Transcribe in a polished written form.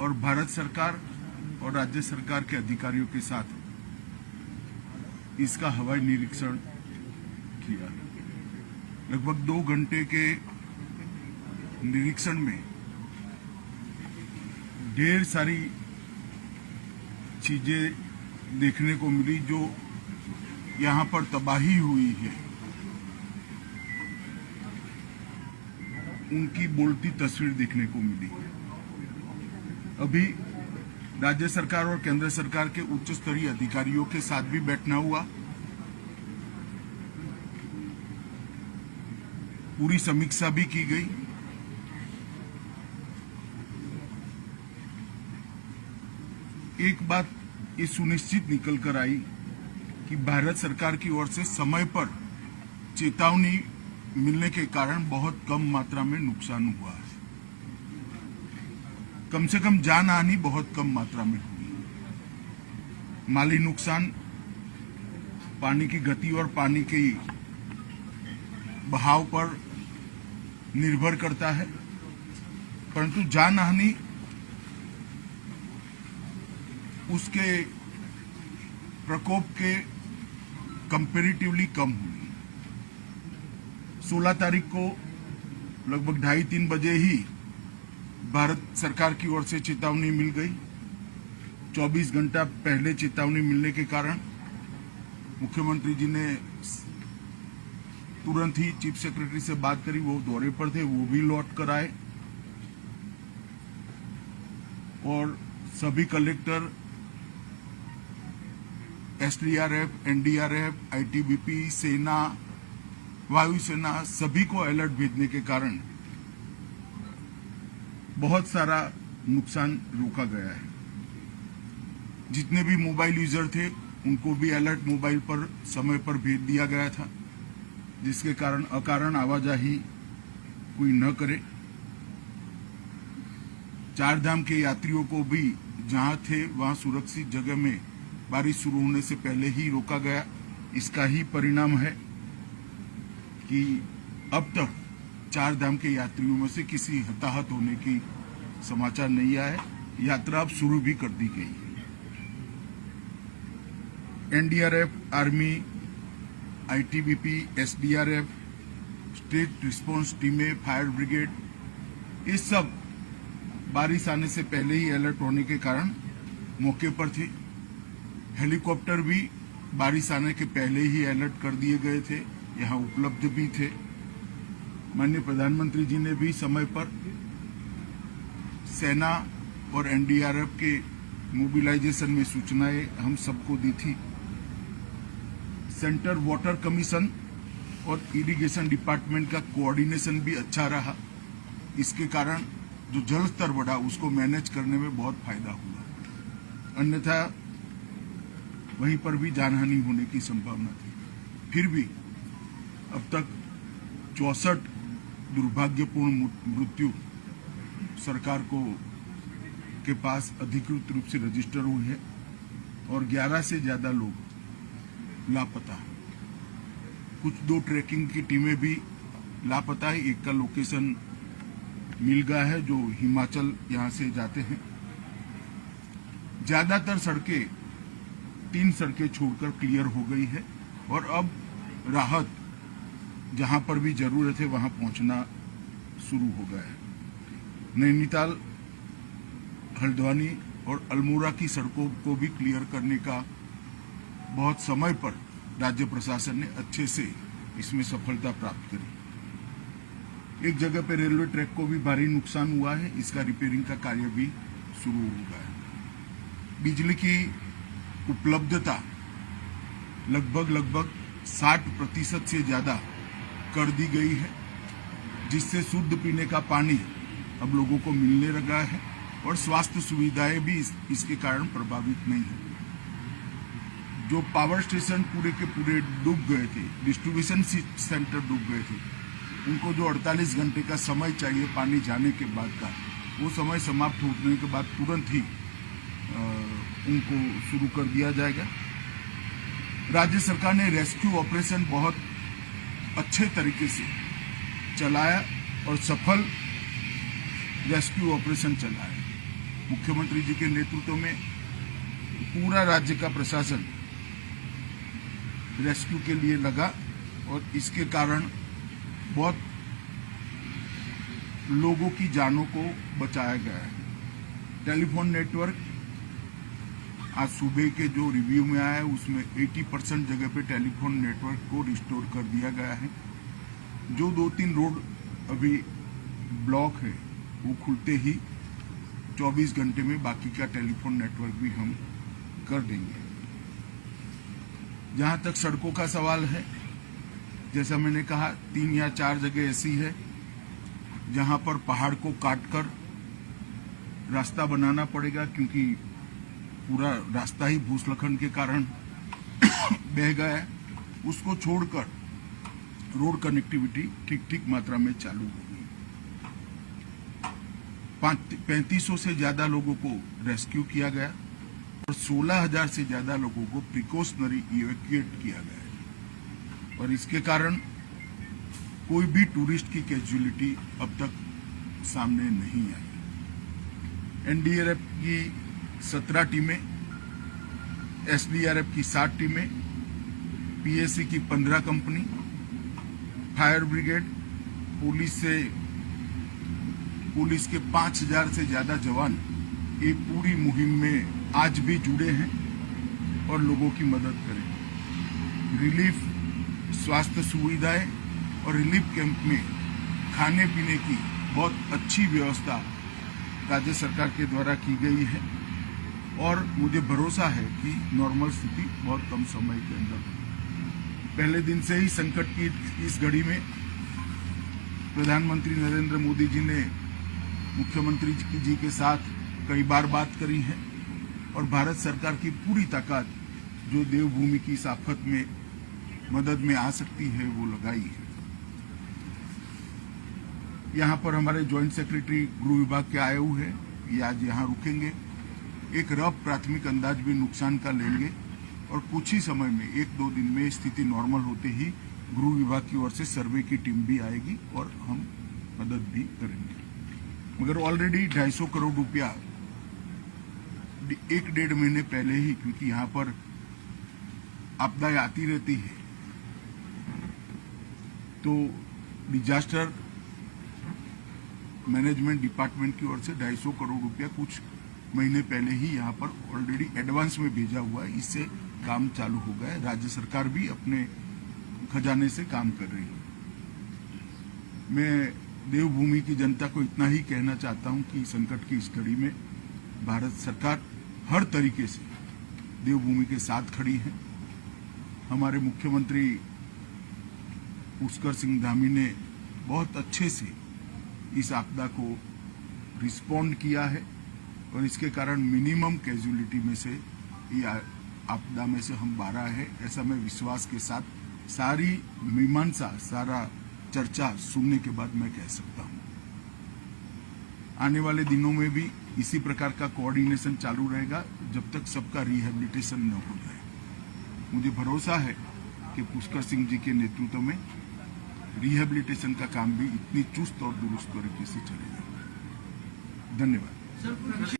और भारत सरकार और राज्य सरकार के अधिकारियों के साथ इसका हवाई निरीक्षण किया। लगभग 2 घंटे के निरीक्षण में ढेर सारी चीजें देखने को मिली जो यहाँ पर तबाही हुई है, उनकी बोलती तस्वीर देखने को मिली। अभी राज्य सरकार और केंद्र सरकार के उच्च स्तरीय अधिकारियों के साथ भी बैठना हुआ। पूरी समीक्षा भी की गई। एक बात ये सुनिश्चित निकल कर आई कि भारत सरकार की ओर से समय पर चेतावनी मिलने के कारण बहुत कम मात्रा में नुकसान हुआ है। कम से कम जान हानि बहुत कम मात्रा में हुई। माली नुकसान पानी की गति और पानी के बहाव पर निर्भर करता है, परंतु जान हानि उसके प्रकोप के कंपैरेटिवली कम हुई। 16 तारीख को लगभग 2:30-3 बजे ही भारत सरकार की ओर से चेतावनी मिल गई। 24 घंटा पहले चेतावनी मिलने के कारण मुख्यमंत्री जी ने तुरंत ही चीफ सेक्रेटरी से बात करी। वो दौरे पर थे, वो भी लौट कर आए और सभी कलेक्टर, एसडीआरएफ, एनडीआरएफ, आईटीबीपी, सेना, वायुसेना सभी को अलर्ट भेजने के कारण बहुत सारा नुकसान रोका गया है। जितने भी मोबाइल यूजर थे उनको भी अलर्ट मोबाइल पर समय पर भेज दिया गया था, जिसके कारण अकारण आवाजाही कोई न करे। 4 धाम के यात्रियों को भी जहां थे वहां सुरक्षित जगह में बारिश शुरू होने से पहले ही रोका गया। इसका ही परिणाम है कि अब तक 4 धाम के यात्रियों में से किसी हताहत होने की समाचार नहीं आया है। यात्रा अब शुरू भी कर दी गई है। NDRF, army, ITBP, SDRF, state response टीमें, फायर ब्रिगेड, ये सब बारिश आने से पहले ही अलर्ट होने के कारण मौके पर थे। हेलीकॉप्टर भी बारिश आने के पहले ही अलर्ट कर दिए गए थे, यहाँ उपलब्ध भी थे। माननीय प्रधानमंत्री जी ने भी समय पर सेना और एनडीआरएफ के मोबिलाइजेशन में सूचनाएं हम सबको दी थी। सेंटर वाटर कमीशन और इरिगेशन डिपार्टमेंट का कोऑर्डिनेशन भी अच्छा रहा। इसके कारण जो जल स्तर बढ़ा उसको मैनेज करने में बहुत फायदा हुआ, अन्यथा वहीं पर भी जानहानि होने की संभावना थी। फिर भी अब तक 64 दुर्भाग्यपूर्ण मृत्यु सरकार के पास अधिकृत रूप से रजिस्टर हुई है और 11 से ज्यादा लोग लापता हैं। कुछ 2 ट्रैकिंग की टीमें भी लापता है। एक का लोकेशन मिल गया है जो हिमाचल यहां से जाते हैं। ज्यादातर सड़कें 3 सड़कें छोड़कर क्लियर हो गई है और अब राहत जहां पर भी जरूरत है वहां पहुंचना शुरू हो गया है। नैनीताल, हल्द्वानी और अल्मोड़ा की सड़कों को भी क्लियर करने का बहुत समय पर राज्य प्रशासन ने अच्छे से इसमें सफलता प्राप्त करी। एक जगह पर रेलवे ट्रैक को भी भारी नुकसान हुआ है, इसका रिपेयरिंग का कार्य भी शुरू हो गया है। बिजली की उपलब्धता लगभग 60% से ज्यादा कर दी गई है, जिससे शुद्ध पीने का पानी अब लोगों को मिलने लगा है और स्वास्थ्य सुविधाएं भी इसके कारण प्रभावित नहीं है। जो पावर स्टेशन पूरे के पूरे डूब गए थे, डिस्ट्रीब्यूशन सेंटर डूब गए थे, उनको जो 48 घंटे का समय चाहिए पानी जाने के बाद का, वो समय समाप्त होने के बाद तुरंत ही उनको शुरू कर दिया जाएगा। राज्य सरकार ने रेस्क्यू ऑपरेशन बहुत अच्छे तरीके से चलाया और सफल रेस्क्यू ऑपरेशन चलाया। मुख्यमंत्री जी के नेतृत्व में पूरा राज्य का प्रशासन रेस्क्यू के लिए लगा और इसके कारण बहुत लोगों की जानों को बचाया गया है। टेलीफोन नेटवर्क आज सुबह के जो रिव्यू में आया है उसमें 80% जगह पे टेलीफोन नेटवर्क को रिस्टोर कर दिया गया है। जो 2-3 रोड अभी ब्लॉक है वो खुलते ही 24 घंटे में बाकी का टेलीफोन नेटवर्क भी हम कर देंगे। जहां तक सड़कों का सवाल है, जैसा मैंने कहा 3 या 4 जगह ऐसी है जहां पर पहाड़ को काटकर रास्ता बनाना पड़ेगा, क्योंकि पूरा रास्ता ही भूस्खलन के कारण बह गया है। उसको छोड़कर रोड कनेक्टिविटी ठीक मात्रा में चालू होगी। 3500 से ज्यादा लोगों को रेस्क्यू किया गया और 16,000 से ज्यादा लोगों को प्रिकॉशनरी इवैक्यूएट किया गया है। और इसके कारण कोई भी टूरिस्ट की कैजुअलिटी अब तक सामने नहीं आई। एनडीआरएफ की 17 टीमें, एसडीआरएफ की 7 टीमें, पीएसी की 15 कंपनी, फायर ब्रिगेड, पुलिस के 5,000 से ज्यादा जवान एक पूरी मुहिम में आज भी जुड़े हैं और लोगों की मदद करें। रिलीफ, स्वास्थ्य सुविधाएं और रिलीफ कैंप में खाने पीने की बहुत अच्छी व्यवस्था राज्य सरकार के द्वारा की गई है और मुझे भरोसा है कि नॉर्मल स्थिति बहुत कम समय के अंदर होगी। पहले दिन से ही संकट की इस घड़ी में प्रधानमंत्री नरेंद्र मोदी जी ने मुख्यमंत्री जी के साथ कई बार बात करी है और भारत सरकार की पूरी ताकत जो देवभूमि की इस आफत में मदद में आ सकती है वो लगाई है। यहाँ पर हमारे ज्वाइंट सेक्रेटरी गृह विभाग के आए हुए हैं, ये आज यहाँ रुकेंगे, एक रफ प्राथमिक अंदाज भी नुकसान का लेंगे और कुछ ही समय में 1-2 दिन में स्थिति नॉर्मल होते ही गृह विभाग की ओर से सर्वे की टीम भी आएगी और हम मदद भी करेंगे। मगर ऑलरेडी 250 करोड़ रुपया 1-1.5 महीने पहले ही, क्योंकि यहाँ पर आपदाएं आती रहती है, तो डिजास्टर मैनेजमेंट डिपार्टमेंट की ओर से 250 करोड़ रुपया कुछ महीने पहले ही यहाँ पर ऑलरेडी एडवांस में भेजा हुआ है। इससे काम चालू हो गया है। राज्य सरकार भी अपने खजाने से काम कर रही है। मैं देवभूमि की जनता को इतना ही कहना चाहता हूं कि संकट की इस घड़ी में भारत सरकार हर तरीके से देवभूमि के साथ खड़ी है। हमारे मुख्यमंत्री पुष्कर सिंह धामी ने बहुत अच्छे से इस आपदा को रिस्पॉन्ड किया है और इसके कारण मिनिमम कैजुअलिटी में से ये आपदा में से हम 12 है, ऐसा मैं विश्वास के साथ सारी मीमांसा, सारा चर्चा सुनने के बाद मैं कह सकता हूं। आने वाले दिनों में भी इसी प्रकार का कोऑर्डिनेशन चालू रहेगा जब तक सबका रिहेबिलिटेशन न हो जाए। मुझे भरोसा है कि पुष्कर सिंह जी के नेतृत्व में रिहेबिलिटेशन का काम भी इतनी चुस्त और दुरुस्त तरीके से चलेगा। धन्यवाद।